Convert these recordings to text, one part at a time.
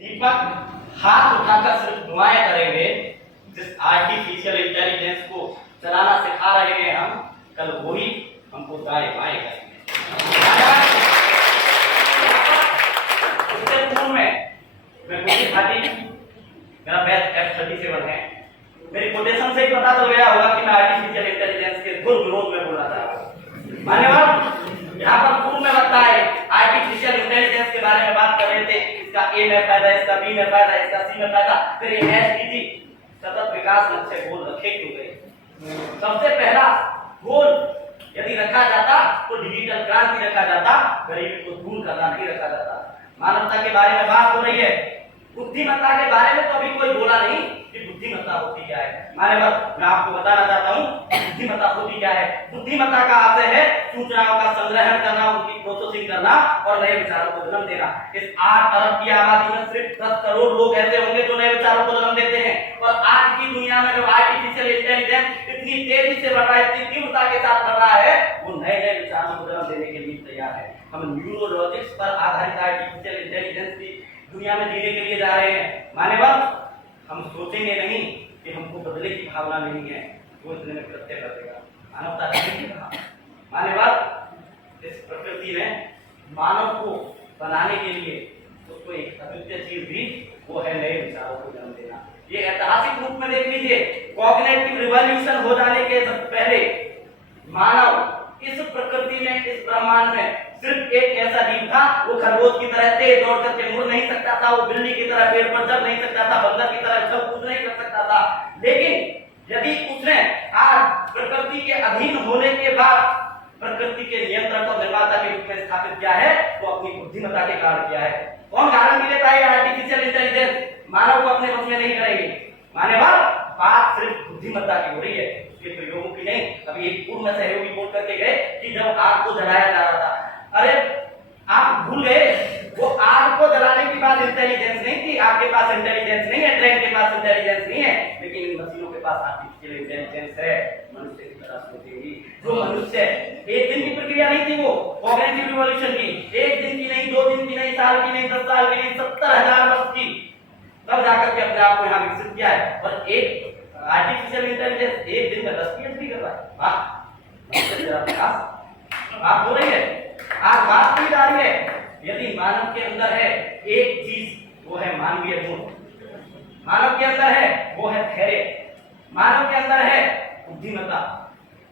दीपक हाथ उठाकर सिर्फ दुआएं करेंगे। जिस आर्टिफिशियल इंटेलिजेंस को चलाना सिखा रहे हैं हम, कल वही हमको दाएं बाएं करेंगे। इससे पूर्व में मैं कोशिश घाटी, मेरा बैच F-37 है। मेरी कोटेशन से ही पता चल गया होगा कि मैं आर्टिफिशियल इंटेलिजेंस के घोर विरोध में बोल रहा था। मान्यवर, यहाँ पर पूर्व में लगता है आर्टिफिशियल इंटेलिजेंस के बारे में बात कर रहे थे। इसका A में फायदा, इसका B में फायदा, इसका C में फायदा। फिर ये SDG सतत विकास लक्ष्य गोल रखे क्यों गए? सबसे पहला गोल यदि रखा जाता तो डिजिटल क्रांति रखा जाता, गरीबी को दूर करना नहीं रखा जाता। मानवता के बारे में बात हो रही है, बुद्धिमत्ता के बारे में तो अभी कोई बोला नहीं कि बुद्धिमत्ता होती क्या है। मान्यवर, मैं आपको बताना चाहता हूँ बुद्धिमत्ता होती क्या है। बुद्धिमत्ता का आशय है सूचनाओं का संग्रहण करना, उनकी प्रोसेसिंग करना और नए विचारों को जन्म देना। इस 8 अरब की आबादी में सिर्फ 10 करोड़ लोग ऐसे होंगे जो नए विचारों को जन्म देते हैं। और आज की दुनिया में जो आर्टिफिशियल इंटेलिजेंस इतनी तेजी से बढ़ रहा है, इतनी तीव्रता के साथ बढ़ रहा है, वो नए नए विचारों को जन्म देने के लिए तैयार है। हम न्यूरोलॉजिक्स पर आधारित आर्टिफिशियल इंटेलिजेंस की दुनिया में जीने के लिए जा रहे हैं। मान्यवर, हम सोचेंगे नहीं कि हमको बदले की भावना नहीं है, वो इतने में कृत्य कर देगा। मानवता नहीं कहा। मान्यवर, इस प्रकृति ने मानव को बनाने के लिए उसको एक अद्वितीय चीज दी, वो है नए विचारों को जन्म देना। ये ऐतिहासिक रूप में देख लीजिए, कॉग्निटिव रिवॉल्यूशन हो जाने के पहले मानव इस प्रकृति में, इस ब्रह्मांड में सिर्फ एक ऐसा जीव था, वो खरगोश की तरह तेज दौड़ करके मुड़ नहीं सकता था, वो बिल्ली की तरह पेड़ पर चढ़ नहीं सकता था, बंदर की तरह सब कूद नहीं कर सकता था। लेकिन यदि उसने आज प्रकृति के अधीन होने के बाद प्रकृति के नियंत्रण और निर्माता के रूप में स्थापित किया है, तो अपनी बुद्धिमत्ता के कारण किया है। कौन गारंटी देता है आर्टिफिशियल इंटेलिजेंस मानव को अपने वश में नहीं करेगी? मान्यवर, बात सिर्फ बुद्धिमत्ता की हो रही है, उसके प्रयोगों की नहीं। अभी एक पूर्व में सहयोगी बोल करके गए कि जब आग को जलाया जा रहा था, अरे आप भूल गए वो आग को जलाने की बात इंटेलिजेंस नहीं थी। आपके पास इंटेलिजेंस नहीं है, ट्रेन के पास इंटेलिजेंस नहीं है, लेकिन इन मशीनों के पास आर्टिफिशियल इंटेलिजेंस है। मनुष्य की तरह सोचेगी जो मनुष्य, एक दिन की प्रक्रिया नहीं थी वो कॉग्निटिव रिवॉल्यूशन की, एक दिन की नहीं, 2 दिन की नहीं, साल की नहीं, 10 साल की नहीं, 70,000 वर्ष की, तब जाकर के अपने आप को यहाँ विकसित किया है। और एक आर्टिफिशियल इंटेलिजेंस एक दिन में 10 PhD कर रहा है। बात हो रही है, आज बात की जा रही है। यदि मानव के अंदर है एक चीज, वो है मानवीय गुण। मानव के अंदर है वो है धैर्य, मानव के अंदर है बुद्धिमत्ता।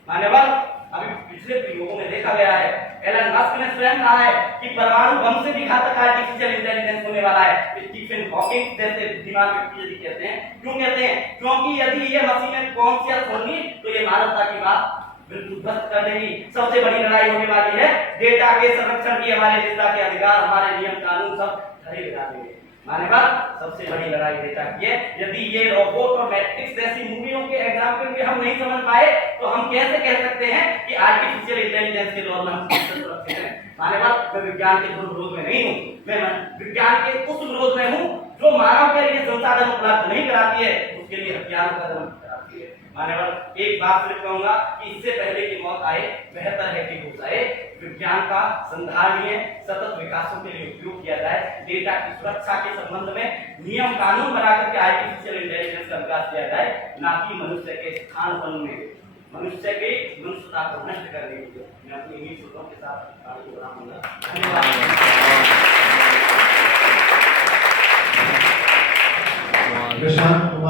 मान्यवर, अभी पिछले प्रयोगों में देखा गया है, एलन मस्क ने स्वयं कहा है कि परमाणु बम से भी घातक आर्टिफिशियल इंटेलिजेंस होने वाला है। स्टीफन हॉकिंग जैसे बुद्धिमान व्यक्ति यदि कहते हैं, क्यों कहते हैं? क्योंकि यदि ये मशीनें कॉन्शियस होंगी तो ये मानवता की बात बिल्कुल ध्वस्त कर देगी। सबसे बड़ी लड़ाई होने वाली है डेटा के संरक्षण की। हमारे डेटा के अधिकार, हमारे नियम कानून सब खड़े लगा देंगे। मान्यवर, सबसे बड़ी लड़ाई डेटा की है। यदि ये रोबोट और मैट्रिक्स जैसी मूवियों के एग्जाम्पल भी हम नहीं समझ पाए, तो हम कैसे कह सकते हैं कि आर्टिफिशियल इंटेलिजेंस के दौर में हम सुरक्षित हैं? मान्यवर, मैं विज्ञान के विरोध में नहीं हूँ, मैं विज्ञान के उस विरोध में हूँ जो मानव के लिए संसाधन उपलब्ध नहीं कराती है, उसके लिए हथियारों का जन्म कराती है। मान्यवर, एक बात सिर्फ कहूंगा कि इससे पहले की मौत आए, बेहतर है कि हो जाए। विज्ञान का संधारणीय सतत विकासों के लिए उपयोग किया जाए। डेटा की सुरक्षा के संबंध में नियम कानून बनाकर के आर्टिफिशियल इंटेलिजेंस का विकास किया जाए, ना कि मनुष्य के स्थान में, मनुष्य के मनुष्यता को नष्ट करने के लिए। मैं अपनी इन्हीं शब्दों के साथ आगे बढ़ाऊंगा। धन्यवाद।